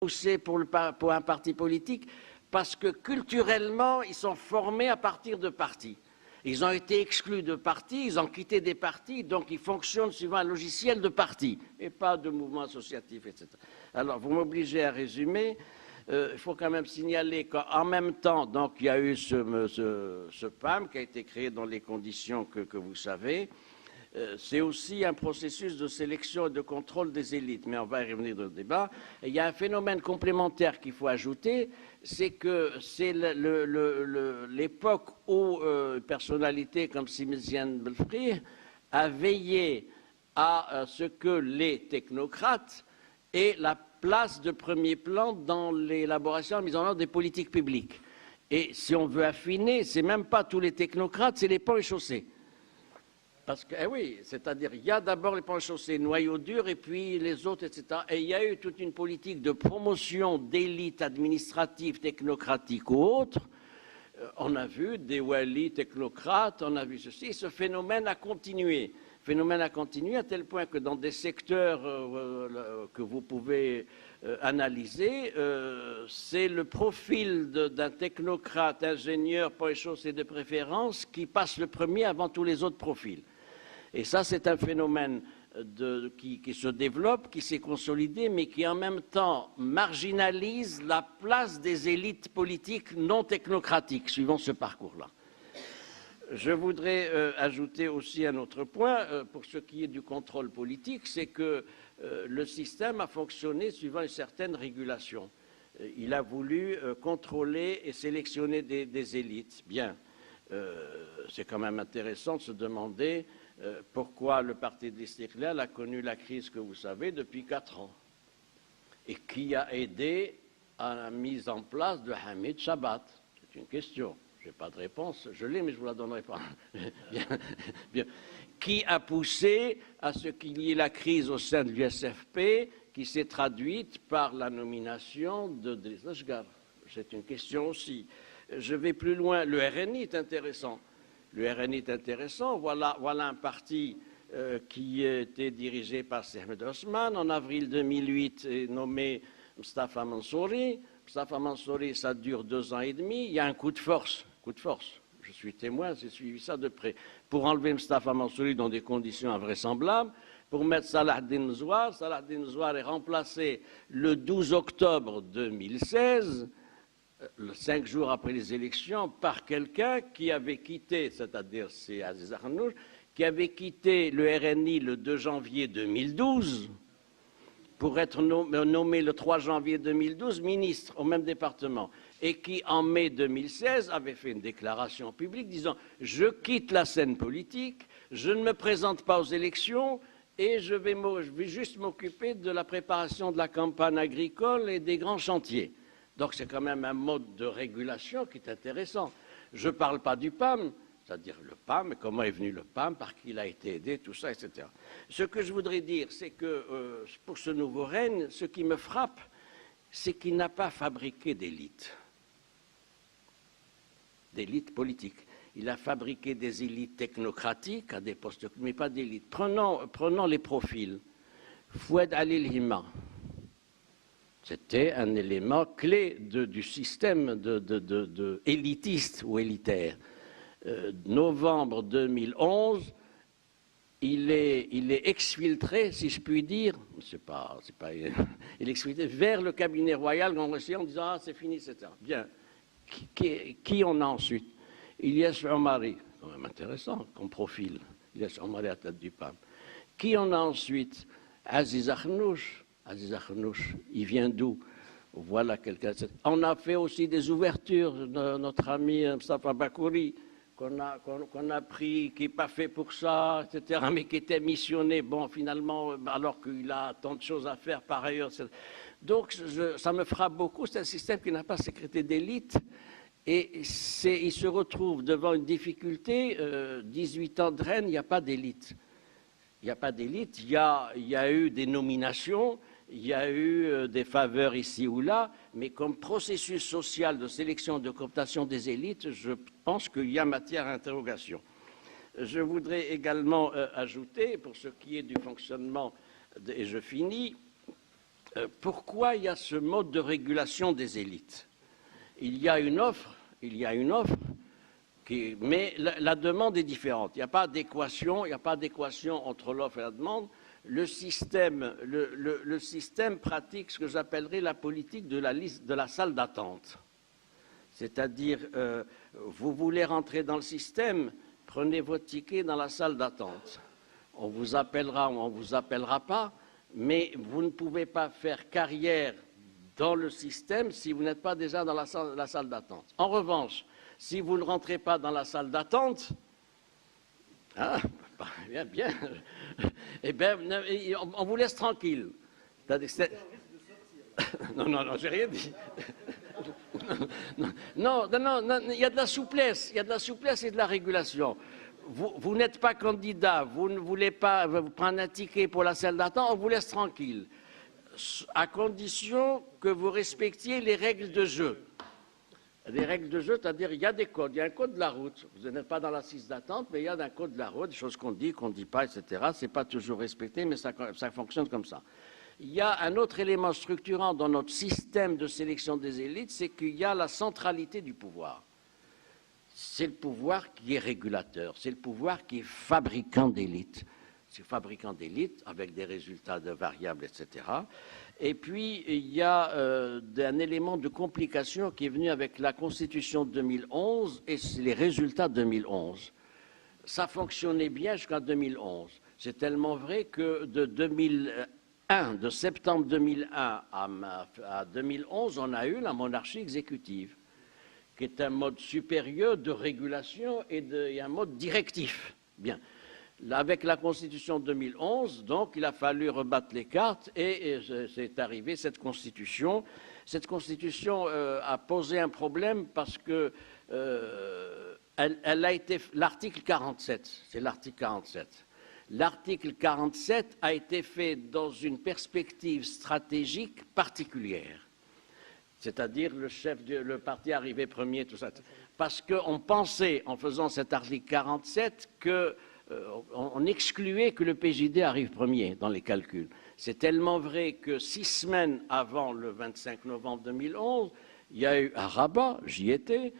poussé pour un parti politique parce que culturellement, ils sont formés à partir de partis. Ils ont été exclus de partis, ils ont quitté des partis, donc ils fonctionnent suivant un logiciel de parti et pas de mouvement associatif, etc. Alors, vous m'obligez à résumer. Il faut quand même signaler qu'en même temps, donc, il y a eu ce PAM qui a été créé dans les conditions que vous savez. C'est aussi un processus de sélection et de contrôle des élites, mais on va y revenir dans le débat. Et il y a un phénomène complémentaire qu'il faut ajouter, c'est que c'est l'époque où une personnalité comme Simiziane Belfri a veillé à ce que les technocrates aient la place de premier plan dans l'élaboration et la mise en œuvre des politiques publiques. Et si on veut affiner, c'est même pas tous les technocrates, c'est les ponts et chaussées. Parce que, eh oui, c'est-à-dire, il y a d'abord les ponts et chaussées, noyaux durs, et puis les autres, etc. Et il y a eu toute une politique de promotion d'élites administratives, technocratiques ou autres. On a vu des walis technocrates, on a vu ceci. Ce phénomène a continué. Phénomène a continué à tel point que dans des secteurs que vous pouvez analyser, c'est le profil d'un technocrate, ingénieur, point et chaussée de préférence qui passe le premier avant tous les autres profils. Et ça, c'est un phénomène qui se développe, qui s'est consolidé, mais qui en même temps marginalise la place des élites politiques non technocratiques, suivant ce parcours-là. Je voudrais ajouter aussi un autre point, pour ce qui est du contrôle politique, c'est que le système a fonctionné suivant une certaine régulation. Il a voulu contrôler et sélectionner des élites. Bien, c'est quand même intéressant de se demander pourquoi le parti de l'Istiqlal a connu la crise que vous savez depuis 4 ans et qui a aidé à la mise en place de Hamid Chabat. C'est une question. Je n'ai pas de réponse. Je l'ai, mais je ne vous la donnerai pas. Bien, bien. Qui a poussé à ce qu'il y ait la crise au sein de l'USFP qui s'est traduite par la nomination de Driss Ashgar. C'est une question aussi. Je vais plus loin. Le RNI est intéressant. Le RNI est intéressant. Voilà un parti qui était dirigé par Ahmed Osman. En avril 2008, est nommé Mustafa Mansouri. Mustafa Mansouri, ça dure 2 ans et demi. Il y a un coup de force. Je suis témoin, j'ai suivi ça de près. Pour enlever Mustafa Mansouri dans des conditions invraisemblables, pour mettre Salah Din Zouar. Salah Din Zouar est remplacé le 12 octobre 2016. 5 jours après les élections, par quelqu'un qui avait quitté, c'est-à-dire c'est Aziz Akhnouch, qui avait quitté le RNI le 2 janvier 2012 pour être nommé le 3 janvier 2012 ministre au même département et qui, en mai 2016, avait fait une déclaration publique disant « Je quitte la scène politique, je ne me présente pas aux élections et je vais juste m'occuper de la préparation de la campagne agricole et des grands chantiers. » Donc c'est quand même un mode de régulation qui est intéressant. Je ne parle pas du PAM, c'est-à-dire le PAM, comment est venu le PAM, par qui il a été aidé, tout ça, etc. Ce que je voudrais dire, c'est que pour ce nouveau règne, ce qui me frappe, c'est qu'il n'a pas fabriqué d'élite politique. Il a fabriqué des élites technocratiques à des postes, mais pas d'élite. Prenons les profils. Fouad Ali Lhima. C'était un élément clé du système élitiste ou élitaire. Novembre 2011, il est exfiltré, si je puis dire, il est exfiltré vers le cabinet royal en disant « Ah, c'est fini, etc. » Bien. Qui on a ensuite? Ilyes Omari, quand même intéressant comme profil. Ilyes Omari à la tête du PAM. Qui on a ensuite? Aziz Akhnouch. Aziz Akhnouch, il vient d'où? Voilà quelqu'un. On a fait aussi des ouvertures, notre ami Mustafa Bakouri, qu'on a pris, qui n'est pas fait pour ça, etc., mais qui était missionné, bon, finalement, alors qu'il a tant de choses à faire par ailleurs. Donc, ça me frappe beaucoup, c'est un système qui n'a pas sécrété d'élite, et il se retrouve devant une difficulté, 18 ans de règne, il n'y a pas d'élite. Il n'y a pas d'élite, il y a eu des nominations, il y a eu des faveurs ici ou là, mais comme processus social de sélection, de cooptation des élites, je pense qu'il y a matière à interrogation. Je voudrais également ajouter, pour ce qui est du fonctionnement, et je finis, pourquoi il y a ce mode de régulation des élites? Il y a une offre, mais la demande est différente. Il n'y a pas d'équation, entre l'offre et la demande. Le système pratique ce que j'appellerais la politique de la salle d'attente. C'est-à-dire, vous voulez rentrer dans le système, prenez votre ticket dans la salle d'attente. On vous appellera ou on ne vous appellera pas, mais vous ne pouvez pas faire carrière dans le système si vous n'êtes pas déjà dans la salle d'attente. En revanche, si vous ne rentrez pas dans la salle d'attente, bien, eh bien, on vous laisse tranquille. Non, j'ai rien dit. Non, il y a de la souplesse, et de la régulation. Vous n'êtes pas candidat, vous ne voulez pas vous prendre un ticket pour la salle d'attente, on vous laisse tranquille, à condition que vous respectiez les règles de jeu. Les règles de jeu, c'est-à-dire il y a des codes, il y a un code de la route. Vous n'êtes pas dans la liste d'attente, mais il y a un code de la route, des choses qu'on dit, qu'on ne dit pas, etc. Ce n'est pas toujours respecté, mais ça fonctionne comme ça. Il y a un autre élément structurant dans notre système de sélection des élites, c'est qu'il y a la centralité du pouvoir. C'est le pouvoir qui est régulateur, c'est le pouvoir qui est fabricant d'élites. C'est fabricant d'élites avec des résultats de variables, etc. Et puis, il y a un élément de complication qui est venu avec la Constitution de 2011 et les résultats de 2011. Ça fonctionnait bien jusqu'en 2011. C'est tellement vrai que de septembre 2001 à 2011, on a eu la monarchie exécutive, qui est un mode supérieur de régulation et un mode directif. Bien. Avec la Constitution de 2011, donc, il a fallu rebattre les cartes et c'est arrivé cette Constitution. Cette Constitution a posé un problème parce que elle a été... L'article 47, c'est l'article 47. L'article 47 a été fait dans une perspective stratégique particulière. C'est-à-dire le parti arrivé premier, tout ça. Parce qu'on pensait, en faisant cet article 47, on excluait que le PJD arrive premier dans les calculs. C'est tellement vrai que 6 semaines avant le 25 novembre 2011, il y a eu à Rabat, j'y étais,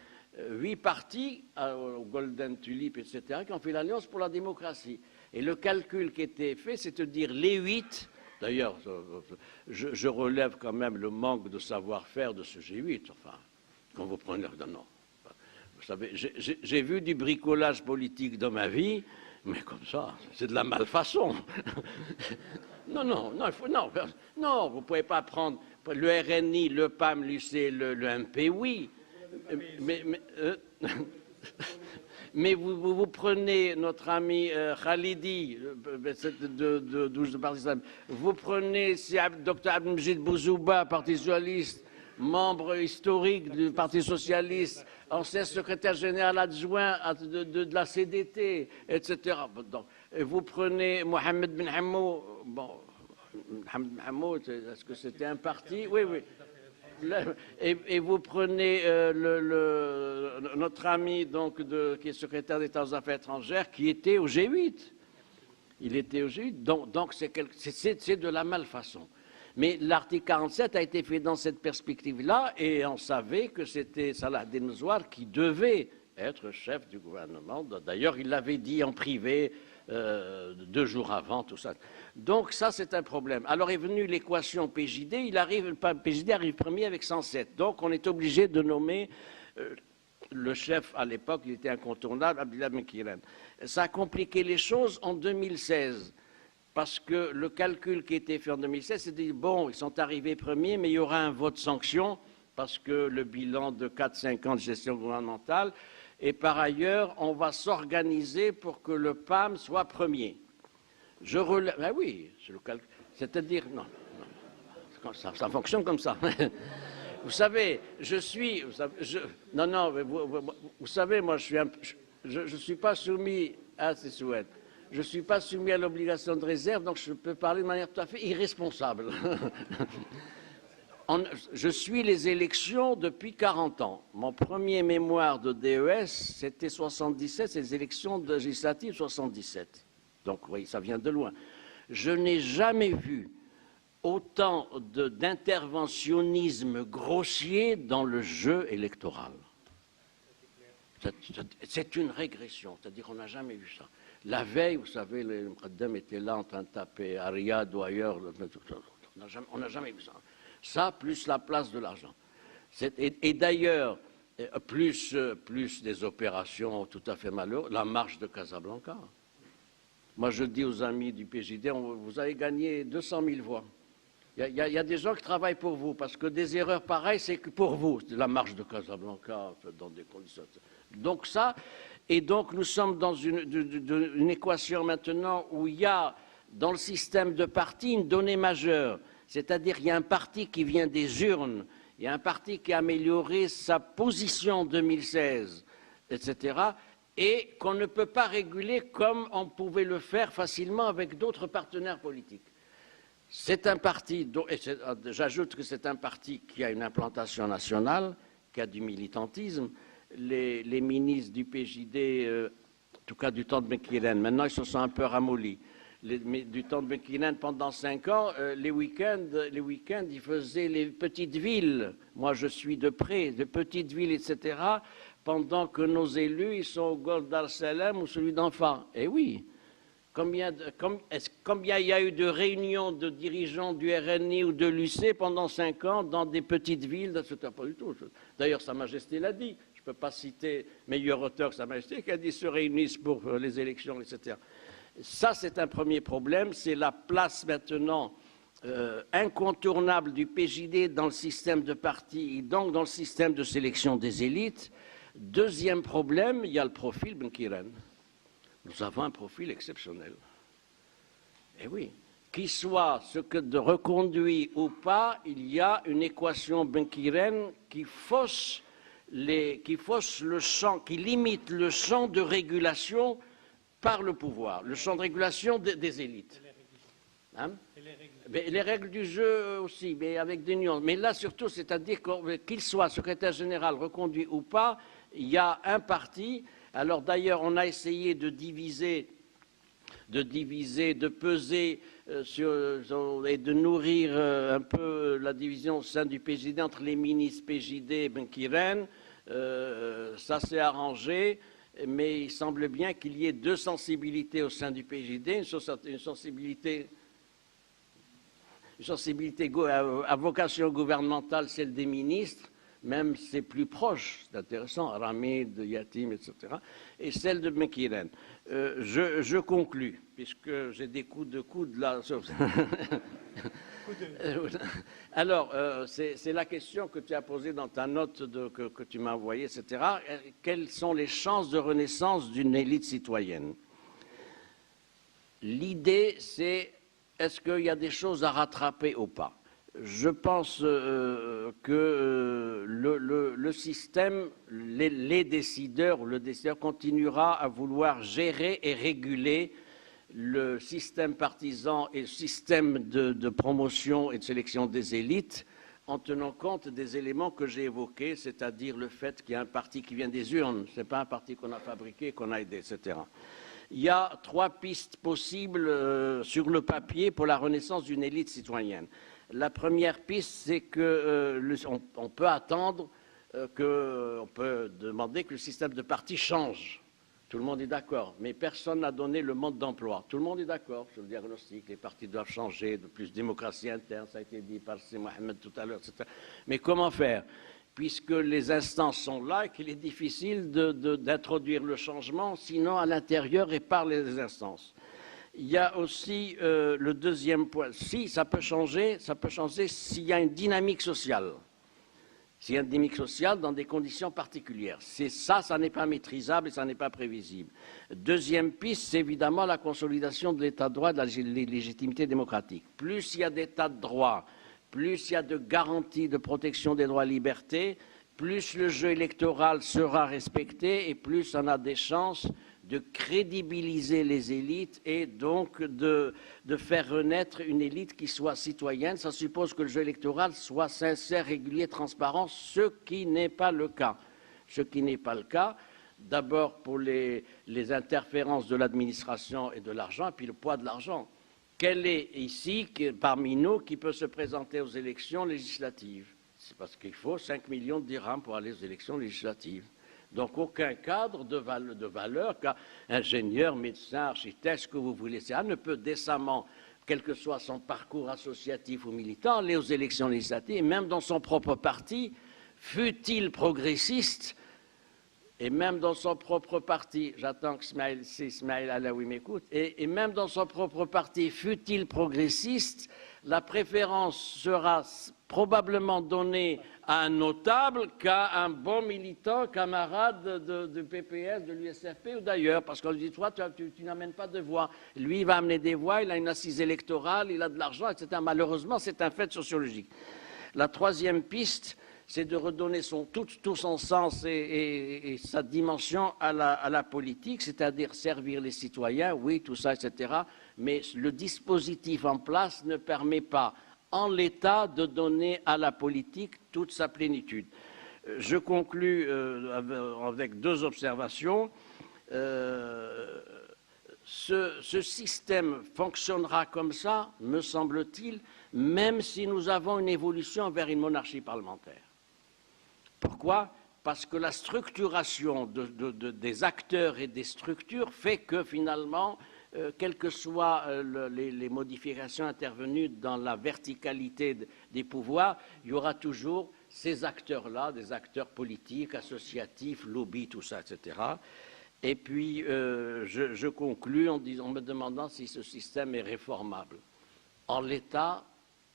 8 partis, au Golden Tulip, etc., qui ont fait l'Alliance pour la démocratie. Et le calcul qui était fait, c'est de dire les 8, d'ailleurs, je relève quand même le manque de savoir-faire de ce G8, enfin, quand vous prenez... Non. Vous savez, j'ai vu du bricolage politique dans ma vie, mais comme ça, c'est de la malfaçon. Non, vous ne pouvez pas prendre le RNI, le PAM, l'UC, le MP, oui. Mais vous prenez notre ami Khalidi, de Parti Islam, vous prenez Dr Abdelmjid Bouzouba, Parti Socialiste, membre historique du Parti Socialiste, ancien secrétaire général adjoint de la CDT, etc. Donc, vous prenez Mohamed Ben Hammou, bon, Mohamed Ben Hammou, est-ce que c'était un parti? Oui. Et vous prenez notre ami donc, qui est secrétaire d'État aux Affaires étrangères, qui était au G8. Il était au G8, donc c'est de la malfaçon. Mais l'article 47 a été fait dans cette perspective-là, et on savait que c'était Salah Abdel Mzouar qui devait être chef du gouvernement. D'ailleurs, il l'avait dit en privé 2 jours avant, tout ça. Donc ça, c'est un problème. Alors est venue l'équation PJD, PJD arrive premier avec 107. Donc on est obligé de nommer le chef à l'époque, il était incontournable, Abdullah Mekiren. Ça a compliqué les choses en 2016. Parce que le calcul qui a été fait en 2016, c'est de dire, bon, ils sont arrivés premiers, mais il y aura un vote sanction, parce que le bilan de 4-5 ans de gestion gouvernementale, et par ailleurs, on va s'organiser pour que le PAM soit premier. Je relève, ben oui, c'est-à-dire, non, ça fonctionne comme ça. Vous savez, vous savez, moi, je suis pas soumis à ces souhaits. Je ne suis pas soumis à l'obligation de réserve, donc je peux parler de manière tout à fait irresponsable. Je suis les élections depuis 40 ans. Mon premier mémoire de DES, c'était 77, c'est les élections législatives 77. Donc oui, ça vient de loin. Je n'ai jamais vu autant d'interventionnisme grossier dans le jeu électoral. C'est une régression, c'est-à-dire qu'on n'a jamais vu ça. La veille, vous savez, les Mqaddam étaient là en train de taper à Riyad ou ailleurs, on n'a jamais vu ça. Ça, plus la place de l'argent. Et d'ailleurs, plus des opérations tout à fait malheureuses, la marche de Casablanca. Moi, je dis aux amis du PJD, vous avez gagné 200 000 voix. Il y a des gens qui travaillent pour vous, parce que des erreurs pareilles, c'est que pour vous. La marche de Casablanca, dans des conditions... Donc ça, et donc nous sommes dans une équation maintenant où il y a, dans le système de partis, une donnée majeure. C'est-à-dire qu'il y a un parti qui vient des urnes, il y a un parti qui a amélioré sa position en 2016, etc., et qu'on ne peut pas réguler comme on pouvait le faire facilement avec d'autres partenaires politiques. C'est un parti, j'ajoute que c'est un parti qui a une implantation nationale, qui a du militantisme. Les ministres du PJD, en tout cas du temps de Benkiren, maintenant ils se sont un peu ramollis. Du temps de Benkiren, pendant 5 ans, les week-ends, ils faisaient les petites villes. Moi, je suis de près, de petites villes, etc., pendant que nos élus, ils sont au Golfe d'Al-Salem ou celui d'Enfant. Eh oui, combien il y a eu de réunions de dirigeants du RNI ou de l'UC pendant 5 ans dans des petites villes, c'était pas du tout. D'ailleurs, Sa Majesté l'a dit. Je ne peux pas citer meilleur auteur que Sa Majesté, qui a dit se réunissent pour les élections, etc. Ça, c'est un premier problème. C'est la place maintenant incontournable du PJD dans le système de parti et donc dans le système de sélection des élites. Deuxième problème, il y a le profil Benkiren. Nous avons un profil exceptionnel. Eh oui, qu'il soit ce que de reconduit ou pas, il y a une équation Benkiren qui fausse le champ, qui limite le champ de régulation par le pouvoir, le champ de régulation des élites. Hein? Les règles du jeu aussi, mais avec des nuances. Mais là, surtout, c'est-à-dire qu'il soit secrétaire général reconduit ou pas, il y a un parti. Alors d'ailleurs, on a essayé de diviser, de peser et de nourrir un peu la division au sein du PJD entre les ministres PJD et Benkiren. Ça s'est arrangé, mais il semble bien qu'il y ait 2 sensibilités au sein du PJD, une sensibilité à vocation gouvernementale, celle des ministres, même c'est plus proche, c'est intéressant, Ramid, Yatim, etc., et celle de Benkiren. Je conclus, puisque j'ai des coups de coude là. Alors, c'est la question que tu as posée dans ta note que tu m'as envoyée, etc. Quelles sont les chances de renaissance d'une élite citoyenne? L'idée, c'est est-ce qu'il y a des choses à rattraper ou pas? Je pense que le système, les décideurs, le décideur continuera à vouloir gérer et réguler le système partisan et le système de promotion et de sélection des élites en tenant compte des éléments que j'ai évoqués, c'est-à-dire le fait qu'il y a un parti qui vient des urnes, ce n'est pas un parti qu'on a fabriqué, qu'on a aidé, etc. Il y a 3 pistes possibles sur le papier pour la renaissance d'une élite citoyenne. La première piste, c'est qu'on peut attendre, on peut demander que le système de parti change. Tout le monde est d'accord, mais personne n'a donné le mode d'emploi. Tout le monde est d'accord sur le diagnostic, les partis doivent changer, de plus démocratie interne, ça a été dit par C. Mohamed tout à l'heure, etc. Mais comment faire? Puisque les instances sont là et qu'il est difficile d'introduire le changement, sinon à l'intérieur et par les instances. Il y a aussi le deuxième point. Si ça peut changer s'il y a une dynamique sociale. S'il y a une dynamique sociale dans des conditions particulières. C'est ça n'est pas maîtrisable et ça n'est pas prévisible. Deuxième piste, c'est évidemment la consolidation de l'état de droit et de la légitimité démocratique. Plus il y a d'état de droit, plus il y a de garanties de protection des droits et libertés, plus le jeu électoral sera respecté et plus on a des chances de crédibiliser les élites et donc de faire renaître une élite qui soit citoyenne. Ça suppose que le jeu électoral soit sincère, régulier, transparent, ce qui n'est pas le cas. Ce qui n'est pas le cas, d'abord pour les interférences de l'administration et de l'argent, et puis le poids de l'argent. quel est ici, parmi nous, qui peut se présenter aux élections législatives? C'est parce qu'il faut 5 millions de dirhams pour aller aux élections législatives. Donc aucun cadre de valeur, ingénieur, médecin, architecte, ce que vous voulez, ça ne peut décemment, quel que soit son parcours associatif ou militant, aller aux élections législatives, et même dans son propre parti, fût-il progressiste, et même dans son propre parti, j'attends que Ismaël Alaoui m'écoute, et même dans son propre parti, fût-il progressiste, la préférence sera probablement donnée à un notable qu'à un bon militant, camarade de PPS, de l'USFP ou d'ailleurs, parce qu'on lui dit, toi, tu n'amènes pas de voix. Lui, il va amener des voix, il a une assise électorale, il a de l'argent, etc. Malheureusement, c'est un fait sociologique. La troisième piste, c'est de redonner tout son sens et sa dimension à la politique, c'est-à-dire servir les citoyens, oui, tout ça, etc. Mais le dispositif en place ne permet pas, en l'état, de donner à la politique toute sa plénitude. Je conclus avec deux observations. Ce système fonctionnera comme ça, me semble-t-il, même si nous avons une évolution vers une monarchie parlementaire. Pourquoi? Parce que la structuration des acteurs et des structures fait que finalement, quelles que soient les modifications intervenues dans la verticalité des pouvoirs, il y aura toujours ces acteurs-là, des acteurs politiques, associatifs, lobby, tout ça, etc. Et puis, je conclus en me demandant si ce système est réformable. En l'état,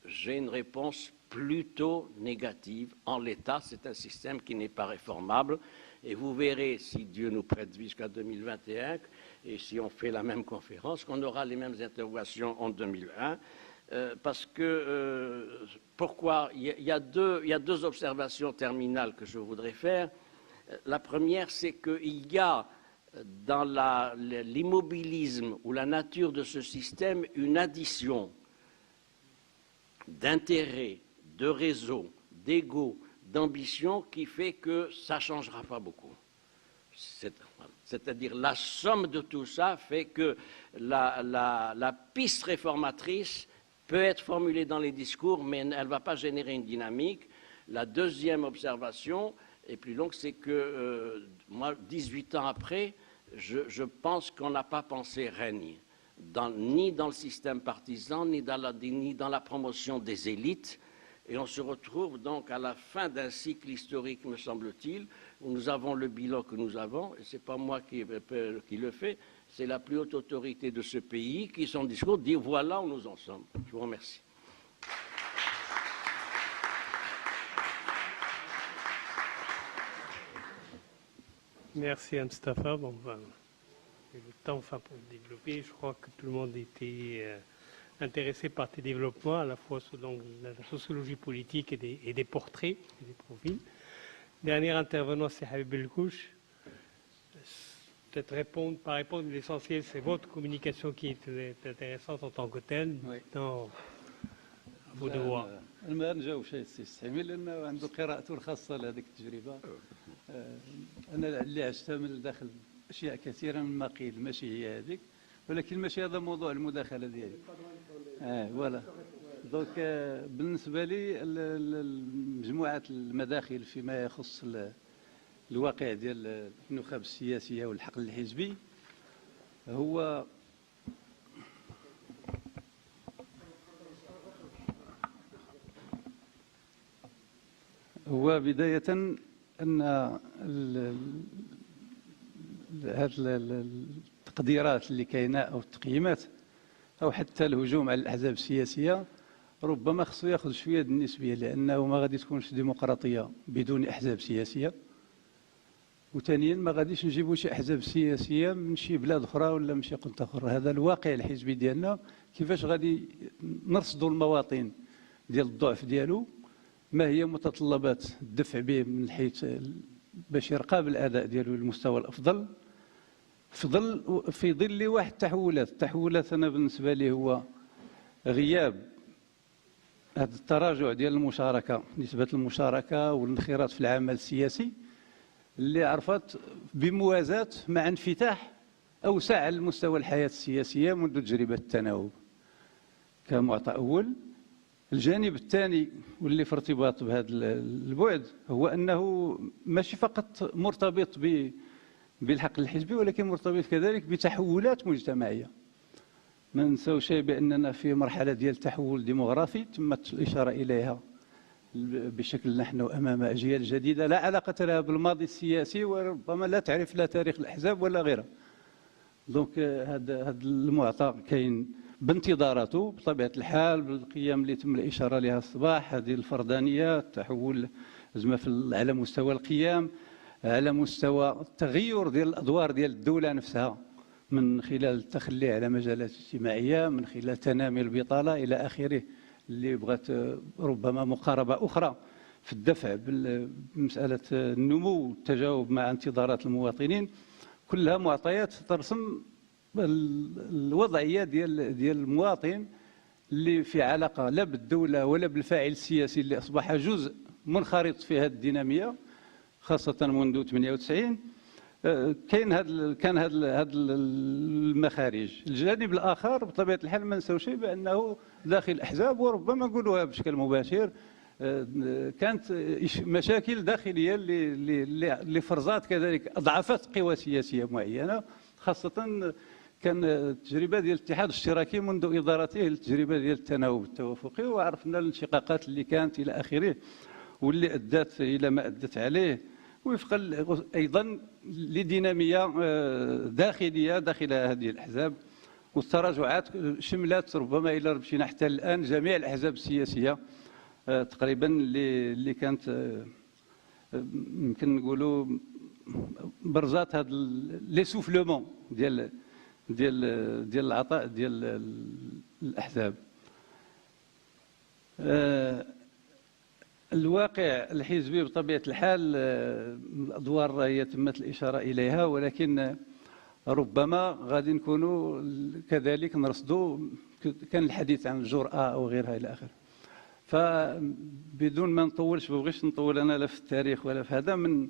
j'ai une réponse plutôt négative. En l'état, c'est un système qui n'est pas réformable. Et vous verrez, si Dieu nous prête jusqu'à 2021, et si on fait la même conférence, qu'on aura les mêmes interrogations en 2001. Parce que, pourquoi? Il y a deux observations terminales que je voudrais faire. La première, c'est qu'il y a dans l'immobilisme ou la nature de ce système une addition d'intérêts, de réseaux, d'ego, d'ambition qui fait que ça ne changera pas beaucoup. C'est-à-dire la somme de tout ça fait que la piste réformatrice peut être formulée dans les discours, mais elle ne va pas générer une dynamique. La deuxième observation est plus longue, c'est que moi, 18 ans après, je pense qu'on n'a pas pensé règne. Ni dans le système partisan, ni dans la promotion des élites. Et on se retrouve donc à la fin d'un cycle historique, me semble-t-il, où nous avons le bilan que nous avons, et ce n'est pas moi qui le fais, c'est la plus haute autorité de ce pays qui, son discours, dit voilà où nous en sommes. Je vous remercie. Merci Mustafa. Bon, le temps pour développer. Je crois que tout le monde était intéressé par tes développements, à la fois selon la sociologie politique et des portraits, et des profils. Dernier intervenant, c'est Habib El-Kouch. Peut-être répondre, l'essentiel, c'est votre communication qui est intéressante en tant que telle. Oui. Dans vos devoirs. ما نجاوبش هذا السي استعمل لانه عنده قراءته الخاصه لهذيك التجربه. انا اللي عشتها من داخل اشياء كثيره مما قيل ماشي هي هذيك، ولكن ماشي هذا موضوع المداخله ديالي. فوالا دونك بالنسبه لي مجموعه المداخل فيما يخص الواقع ديال النخب السياسيه والحقل الحزبي هو بداية أن هذه التقديرات اللي كاينة أو التقييمات أو حتى الهجوم على الأحزاب السياسية ربما خصو ياخذ شوية النسبية، لأنه ما غادي تكونش ديمقراطية بدون أحزاب سياسية، وثانيا ما غاديش نجيبوا شي أحزاب سياسية من شي بلاد أخرى ولا من شي قنطة أخرى. هذا الواقع الحزبي ديالنا، كيفاش غادي نرصدوا المواطن ديال الضعف ديالو، ما هي متطلبات الدفع به من حيث باش يرقى بالاداء ديالو للمستوى الافضل في ظل واحد التحولات. انا بالنسبه لي هو غياب هذا التراجع ديال المشاركه، نسبه المشاركه والانخراط في العمل السياسي اللي عرفت بموازاة مع انفتاح اوسع على مستوى الحياه السياسيه منذ تجربه التناوب. كمعطى أول. الجانب الثاني واللي في ارتباط بهذا البعد هو أنه ماشي فقط مرتبط بالحقل الحزبي، ولكن مرتبط كذلك بتحولات مجتمعية. ما ننساوش بأننا في مرحلة ديال تحول ديموغرافي تمت الإشارة إليها بشكل نحن أمام أجيال جديدة لا علاقة لها بالماضي السياسي، وربما لا تعرف لا تاريخ الأحزاب ولا غيرها. دونك هذا المعطى كاين بانتظاراته بطبيعة الحال، بالقيم اللي تم الإشارة لها الصباح، هذه الفردانية، التحول زعما على مستوى القيم، على مستوى التغير ديال الأدوار ديال الدولة نفسها من خلال التخلي على مجالات اجتماعية، من خلال تنامي البطالة إلى آخره، اللي بغات ربما مقاربة أخرى في الدفع بمسألة النمو والتجاوب مع انتظارات المواطنين. كلها معطيات ترسم الوضعية ديال المواطن اللي في علاقة لا بالدولة ولا بالفاعل السياسي اللي أصبح جزء منخرط في هذه الدينامية، خاصة منذ 98. كان هذا المخارج. الجانب الآخر بطبيعة الحال ما نساوش بأنه داخل الأحزاب، وربما نقولوها بشكل مباشر، كانت مشاكل داخلية اللي فرضات كذلك أضعفت قوى سياسية معينة، خاصة كان تجربة ديال الاتحاد الاشتراكي منذ إدارته التجربة ديال التناوب التوافقي، وعرفنا الانشقاقات اللي كانت إلى آخره، واللي أدت إلى ما أدت عليه، وفقا أيضا لدينامية داخلية داخل هذه الأحزاب. والتراجعات شملت ربما إلى مشينا حتى الآن جميع الأحزاب السياسية تقريبا اللي كانت يمكن نقولوا برزات هذا لي سوفلمون ديال العطاء ديال الأحزاب. الواقع الحزبي بطبيعة الحال الأدوار هي تمت الإشارة إليها، ولكن ربما غادي نكونوا كذلك نرصدوا، كان الحديث عن الجرأة أو غيرها إلى آخره. فبدون ما نطولش، ما بغيتش نطول أنا لا في التاريخ ولا في هذا،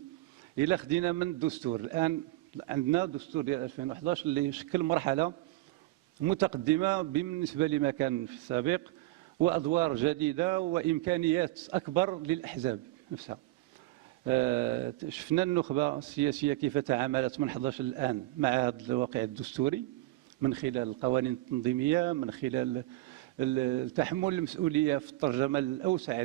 إلى خدينا من الدستور. الآن عندنا دستور ديال 2011 اللي يشكل مرحلة متقدمة بالنسبة لما كان في السابق، وأدوار جديدة وإمكانيات أكبر للأحزاب نفسها. شفنا النخبة السياسية كيف تعاملت من 11 الآن مع هذا الواقع الدستوري، من خلال القوانين التنظيمية، من خلال تحمل المسؤولية في الترجمة الأوسع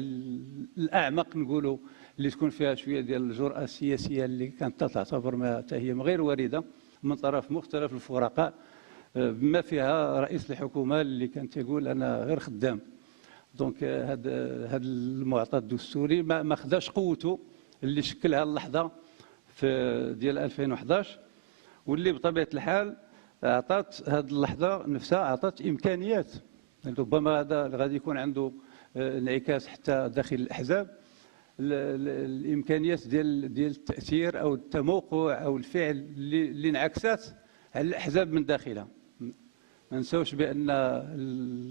الأعمق نقولوا، اللي تكون فيها شوية ديال الجرأة السياسية اللي كانت تعتبر ما هي غير واردة من طرف مختلف الفرقاء، بما فيها رئيس الحكومة اللي كان يقول أنا غير خدام. دونك هذا المعطى الدستوري ما خداش قوته اللي شكلها اللحظة في ديال 2011، واللي بطبيعة الحال أعطت هذه اللحظة نفسها أعطت إمكانيات. ربما هذا غادي يكون عنده انعكاس حتى داخل الأحزاب، الإمكانيات ديال التأثير أو التموقع أو الفعل اللي انعكست على الأحزاب من داخلها. ما ننساوش بأن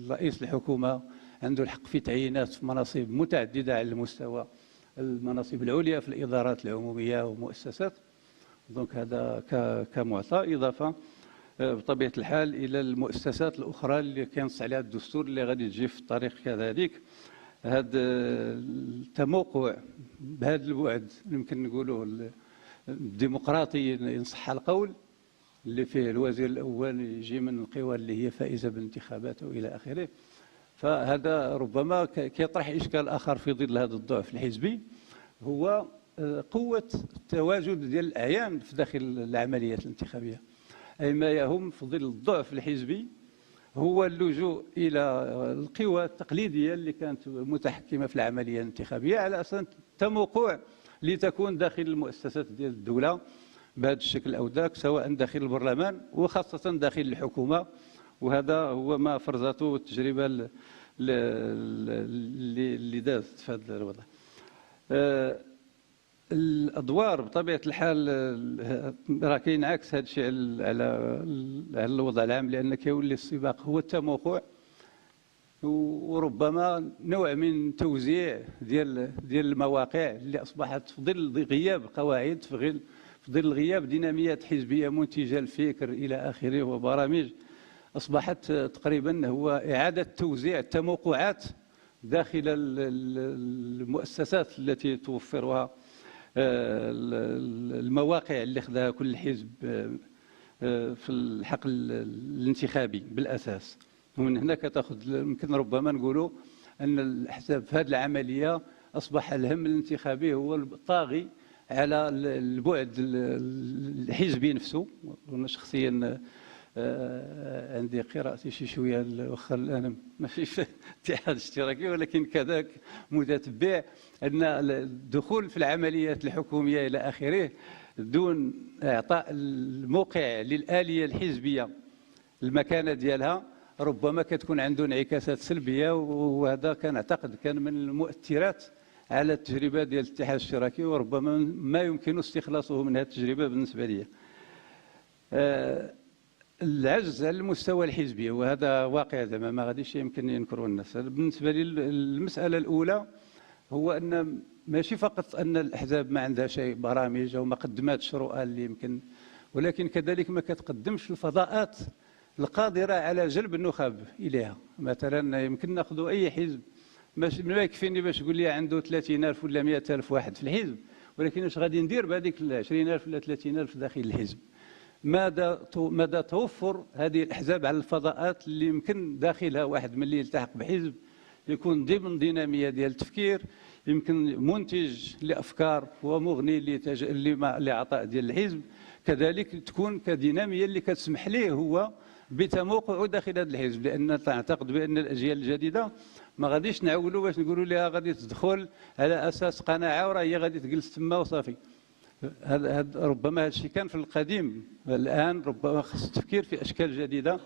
رئيس الحكومة عنده الحق في تعيينات في مناصب متعددة على المستوى المناصب العليا في الإدارات العمومية ومؤسسات. دونك هذا كمعطى، إضافة بطبيعة الحال إلى المؤسسات الأخرى اللي كينص عليها الدستور اللي غادي تجي في الطريق كذلك. هذا التموقع بهذا البعد يمكن نقولوا الديمقراطي إن صح القول، اللي فيه الوزير الأول يجي من القوى اللي هي فائزة بالانتخابات وإلى آخره. فهذا ربما كيطرح إشكال آخر في ظل هذا الضعف الحزبي، هو قوة التواجد ديال الأعيان في داخل العمليات الانتخابية. أي ما يهم في ظل الضعف الحزبي هو اللجوء إلى القوى التقليدية اللي كانت متحكمة في العملية الانتخابية على أساس التموقع لتكون داخل المؤسسات ديال الدولة بهذا الشكل أو ذاك، سواء داخل البرلمان وخاصة داخل الحكومة. وهذا هو ما فرضته التجربة اللي دازت في هذا الوضع. الأدوار بطبيعة الحال راه كينعكس هذا الشيء على الوضع العام، لأن كيولي السباق هو التموقع، وربما نوع من توزيع ديال المواقع اللي أصبحت في ظل غياب قواعد، في ظل غياب ديناميات حزبية منتجة الفكر إلى آخره وبرامج. أصبحت تقريبا هو إعادة توزيع التموقعات داخل المؤسسات التي توفرها المواقع اللي خذها كل حزب في الحقل الانتخابي بالأساس. ومن هنا كتاخذ يمكن ربما نقولوا أن الأحزاب في هذه العملية أصبح الهم الانتخابي هو الطاغي على البعد الحزبي نفسه. وأنا شخصيا عندي قراءتي شويه واخا انا ماشي في الاتحاد الاشتراكي، ولكن كذاك متتبع ان الدخول في العمليات الحكوميه الى اخره دون اعطاء الموقع للاليه الحزبيه المكانه ديالها ربما كتكون عنده انعكاسات سلبيه، وهذا كنعتقد كان من المؤثرات على التجربه ديال الاتحاد الاشتراكي، وربما ما يمكن استخلاصه من هذه التجربه بالنسبه لي. العجز على المستوى الحزبي وهذا واقع زعما ما غاديش يمكن ينكروا الناس. بالنسبه لي المساله الاولى هو ان ماشي فقط ان الاحزاب ما عندها شيء برامج او ما قدماتش رؤى اللي يمكن، ولكن كذلك ما كتقدمش الفضاءات القادره على جلب النخب اليها. مثلا يمكن ناخذوا اي حزب، ما يكفيني باش تقول لي عنده 30,000 ولا 100,000 واحد في الحزب، ولكن اش غادي ندير بهذيك 20,000 ولا 30,000 داخل الحزب؟ مدى توفر هذه الأحزاب على الفضاءات اللي يمكن داخلها واحد ملي يلتحق بحزب يكون ضمن دينامية ديال التفكير، يمكن منتج لأفكار ومغني لعطاء ديال الحزب، كذلك تكون كدينامية اللي كتسمح ليه هو بتموقعه داخل هذا الحزب. لأن تعتقد بأن الأجيال الجديدة ما غاديش نعولوا باش نقولوا لها غادي تدخل على أساس قناعة وراه هي غادي تجلس تما وصافي. ربما هذا الشيء كان في القديم، الآن ربما خص التفكير في أشكال جديدة.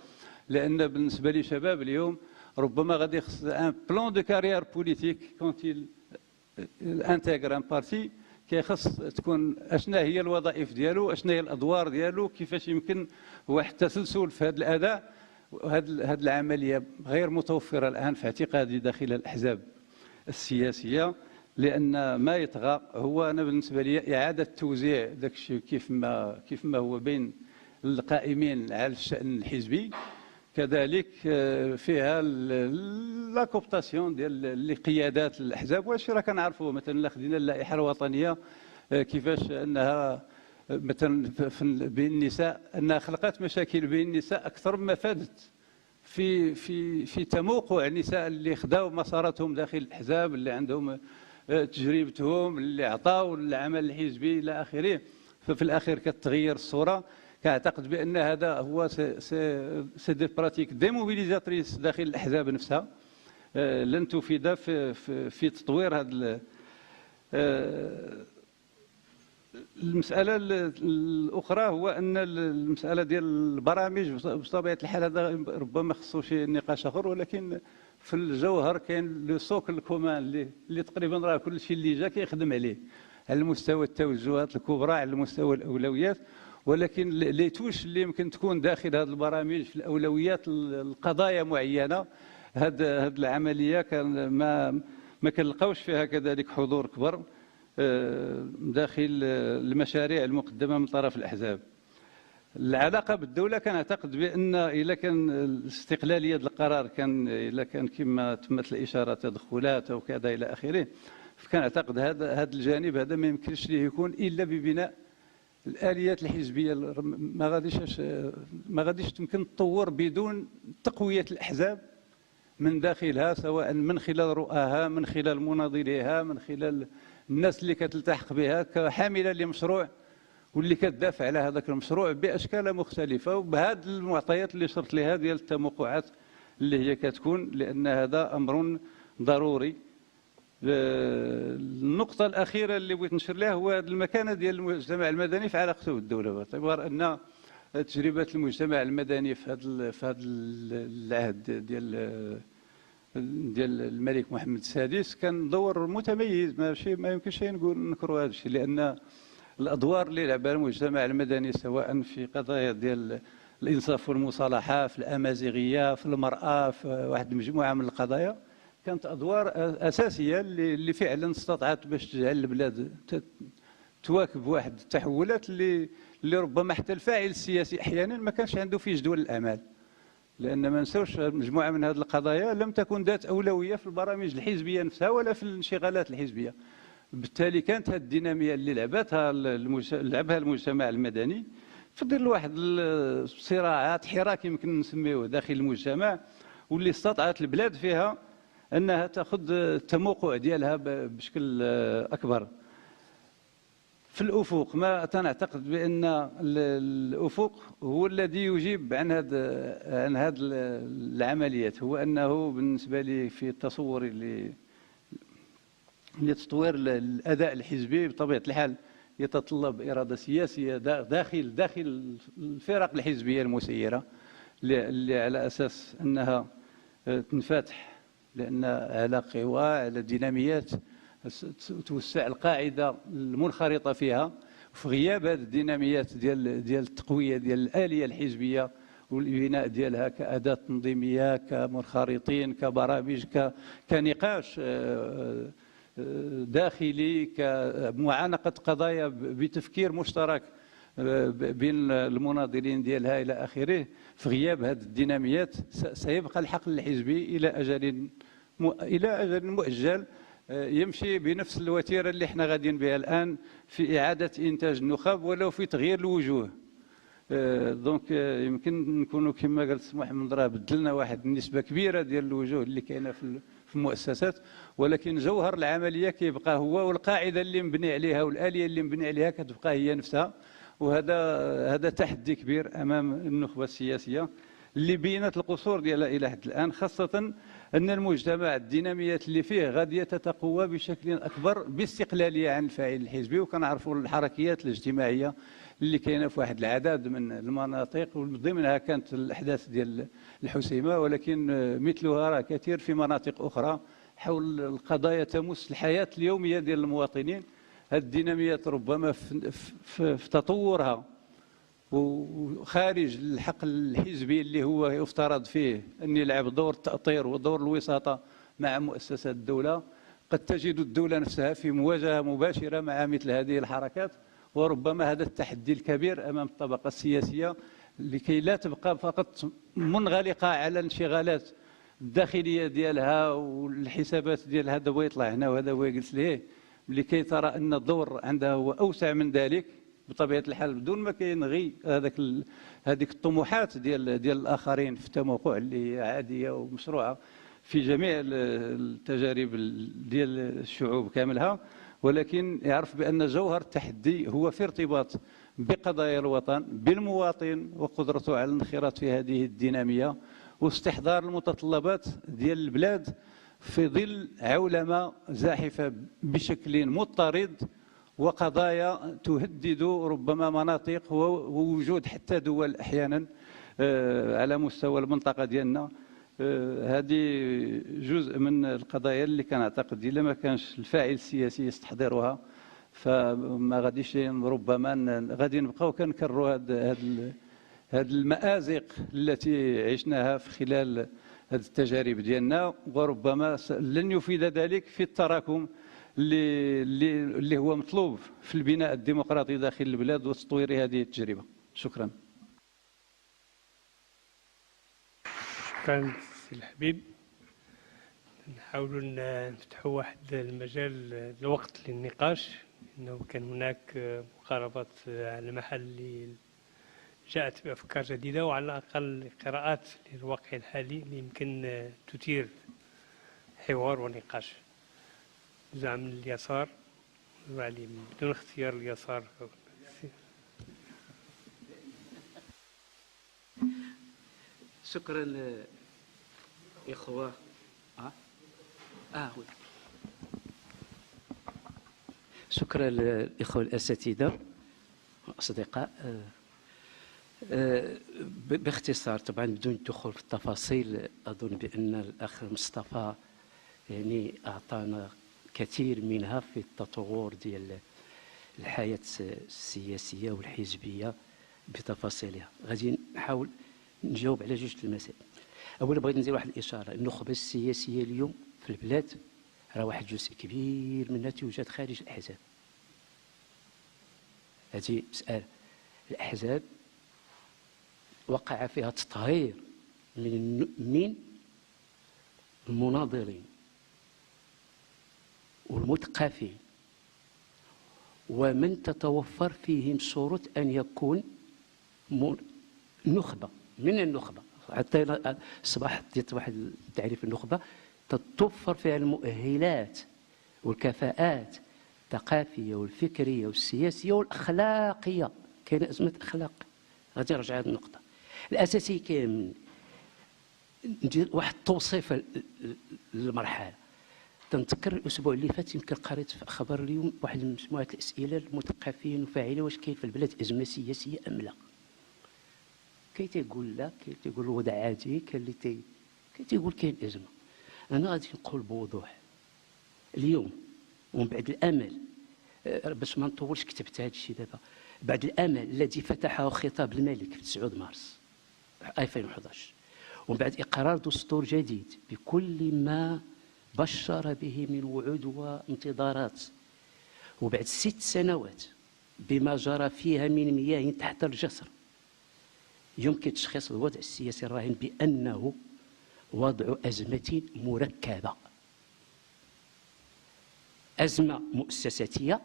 لأن بالنسبة لي شباب اليوم ربما غادي يخص ان بلان دو كارير بوليتيك كونت انتيغر ان بارتي، كيخص تكون اشنا هي الوظائف ديالو، اشنا هي الادوار ديالو، كيفاش يمكن واحد التسلسل في هذا الاداء. وهذه العمليه غير متوفره الان في اعتقادي داخل الاحزاب السياسيه، لأن ما يطغى هو أنا بالنسبة لي إعادة توزيع داك الشيء كيف ما هو بين القائمين على الشأن الحزبي، كذلك فيها لا كوبتاسيون ديال لقيادات الأحزاب. وهادشي راه كنعرفوه. مثلا الا خدينا اللائحة الوطنية كيفاش أنها مثلا بين النساء أنها خلقت مشاكل بين النساء أكثر مما فادت في تموقع النساء اللي خداو مساراتهم داخل الأحزاب، اللي عندهم تجربتهم، اللي عطاو العمل الحزبي الى اخره. ففي الاخير كتغير الصوره. كاعتقد بان هذا هو سي دي براتيك ديموبيليزاتريس داخل الاحزاب نفسها لن تفيد في تطوير هذا. المساله الاخرى هو ان المساله ديال البرامج بطبيعه الحال هذا ربما خصو شي نقاش اخر، ولكن في الجوهر كاين لو سوكل كومان اللي تقريبا راه كل شيء اللي جا كيخدم عليه على مستوى التوجهات الكبرى، على مستوى الاولويات. ولكن لي توش اللي يمكن تكون داخل هذه البرامج في الاولويات القضايا معينه، هذه العمليه كان ما كنلقاوش فيها كذلك حضور كبر داخل المشاريع المقدمه من طرف الاحزاب. العلاقه بالدوله كنعتقد بان الا كان الاستقلاليه ديال القرار الا كان كما تمت الاشاره تدخلات او كذا الى اخره، فكنعتقد هذا الجانب هذا ما يمكنش ليه يكون الا ببناء الاليات الحزبيه. ما غاديش تمكن تطور بدون تقويه الاحزاب من داخلها، سواء من خلال رؤاها، من خلال مناضليها، من خلال الناس اللي كتلتحق بها كحامله لمشروع واللي كتدافع على هذاك المشروع باشكال مختلفه وبهذه المعطيات اللي شرت لها ديال التموقعات اللي هي كتكون، لان هذا امر ضروري. النقطه الاخيره اللي بغيت نشير لها هو هذه المكانه ديال المجتمع المدني في علاقته بالدوله، باعتبار ان تجربه المجتمع المدني في هذا العهد ديال الملك محمد السادس كان دور متميز. ما يمكنش نكروا هذا الشيء، لان الادوار اللي لعبها المجتمع المدني سواء في قضايا ديال الانصاف والمصالحه، في الامازيغيه، في المراه، في واحد المجموعه من القضايا، كانت ادوار اساسيه اللي فعلا استطاعت باش تجعل البلاد تواكب واحد التحولات اللي ربما حتى الفاعل السياسي احيانا ما كانش عنده فيه جدول الاعمال. لأن ما نساوش مجموعة من هذه القضايا لم تكن ذات أولوية في البرامج الحزبية نفسها ولا في الانشغالات الحزبية. بالتالي كانت هذه الدينامية اللي لعبها المجتمع المدني في ظل واحد الصراعات حراك يمكن نسميه داخل المجتمع، واللي استطاعت البلاد فيها أنها تأخذ التموقع ديالها بشكل أكبر. في الأفق ما تنعتقد بأن الأفق هو الذي يجيب عن هذه العمليات، هو أنه بالنسبة لي في التصور لتطوير الأداء الحزبي بطبيعة الحال يتطلب إرادة سياسية داخل الفرق الحزبية المسيرة، اللي على أساس أنها تنفتح لأن على قوى على ديناميات توسع القاعدة المنخرطة فيها. في غياب هذه الديناميات ديال التقوية ديال الآلية الحزبية والبناء ديالها كأداة تنظيمية كمنخرطين كبرامج كنقاش داخلي كمعانقة قضايا بتفكير مشترك بين المناضلين ديالها إلى آخره، في غياب هذه الديناميات سيبقى الحقل الحزبي إلى أجل مؤجل يمشي بنفس الوتيرة اللي احنا غاديين بها الآن في إعادة إنتاج النخب ولو في تغيير الوجوه. دونك يمكن نكونوا كما قال السي محمد راه بدلنا واحد النسبة كبيرة ديال الوجوه اللي كاينة في المؤسسات، ولكن جوهر العملية كيبقى هو، والقاعدة اللي مبني عليها والآلية اللي مبني عليها كتبقى هي نفسها. وهذا تحدي كبير أمام النخبة السياسية اللي بينت القصور ديالها إلى حد الآن، خاصة أن المجتمع الديناميات اللي فيه غادية تتقوى بشكل أكبر باستقلالية عن الفاعل الحزبي. وكنعرفوا الحركيات الاجتماعية اللي كاينه في واحد العدد من المناطق، ومن ضمنها كانت الأحداث ديال الحسيمة، ولكن مثلها راه كثير في مناطق أخرى حول القضايا تمس الحياة اليومية ديال المواطنين. هذه الديناميات ربما في تطورها وخارج الحقل الحزبي اللي هو يفترض فيه أن يلعب دور التأطير ودور الوساطة مع مؤسسات الدولة، قد تجد الدولة نفسها في مواجهة مباشرة مع مثل هذه الحركات. وربما هذا التحدي الكبير أمام الطبقة السياسية لكي لا تبقى فقط منغلقة على الانشغالات الداخلية ديالها والحسابات ديال هذا هو يطلع هنا وهذا هو يجلس ليه، لكي ترى أن الدور عندها هو أوسع من ذلك بطبيعة الحال، بدون ما كينغي هذيك الطموحات ديال الآخرين في التموقع اللي هي عادية ومشروعة في جميع التجارب ديال الشعوب كاملها. ولكن يعرف بأن جوهر التحدي هو في ارتباط بقضايا الوطن بالمواطن وقدرته على الانخراط في هذه الدينامية واستحضار المتطلبات ديال البلاد في ظل عولمة زاحفة بشكل مضطرد وقضايا تهدد ربما مناطق ووجود حتى دول أحيانا على مستوى المنطقة ديالنا. هذه جزء من القضايا اللي كنعتقد إلا ما كانش الفاعل السياسي يستحضرها فما غاديش ربما غادي نبقاو كنكرروا هذه المآزق التي عشناها في خلال هذه التجارب ديالنا، وربما لن يفيد ذلك في التراكم اللي هو مطلوب في البناء الديمقراطي داخل البلاد وتطوير هذه التجربة. شكرا. شكرا سي الحبيب. نحاولوا نفتحوا واحد المجال الوقت للنقاش، انه كان هناك مقاربات على المحل اللي جاءت بافكار جديده وعلى الاقل قراءات للواقع الحالي اللي يمكن تثير حوار ونقاش. زعم من اليسار وعلي بدون اختيار اليسار. شكرا إخوة شكرا الإخوة الأساتذة أصدقاء. باختصار طبعا بدون الدخول في التفاصيل، أظن بأن الأخ مصطفى يعني أعطانا كثير منها في التطور ديال الحياة السياسية والحزبية بتفاصيلها. غادي نحاول نجاوب على جوج المسائل. أولا بغيت ندير واحد الإشارة، النخبة السياسية اليوم في البلاد راه واحد جزء كبير منها توجد خارج الأحزاب. هذه مسألة. الأحزاب وقع فيها تطهير من المناضلين والمثقفين ومن تتوفر فيهم صورة أن يكون نخبة من النخبة. حتى أصبح واحد التعريف النخبة تتوفر فيها المؤهلات والكفاءات الثقافية والفكرية والسياسية والأخلاقية. كاينة أزمة أخلاق. غادي نرجع لهذه النقطة الأساسية. كاين ندير واحد التوصيف للمرحلة. تنذكر الأسبوع اللي فات يمكن قريت في أخبار اليوم واحد مجموعة الأسئلة للمثقفين وفاعلين واش كاين في البلاد أزمة سياسية أم لا. كاين تيقول لا، كاين تيقول الوضع عادي، كاين اللي كاين تيقول كاين أزمة. أنا غادي نقول بوضوح اليوم ومن بعد الأمل باش ما نطولش كتبت هذا الشيء دابا. بعد الأمل الذي فتحه خطاب الملك في 9 مارس 2011 ومن بعد إقرار دستور جديد بكل ما بشر به من وعود وانتظارات وبعد 6 سنوات بما جرى فيها من مياه تحت الجسر، يمكن تشخيص الوضع السياسي الراهن بأنه وضع أزمة مركبة. أزمة مؤسساتية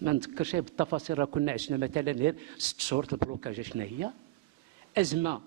ما نذكرش بالتفاصيل، راه كنا عشنا مثلا غير 6 شهور البلوكاج شنو هي. أزمة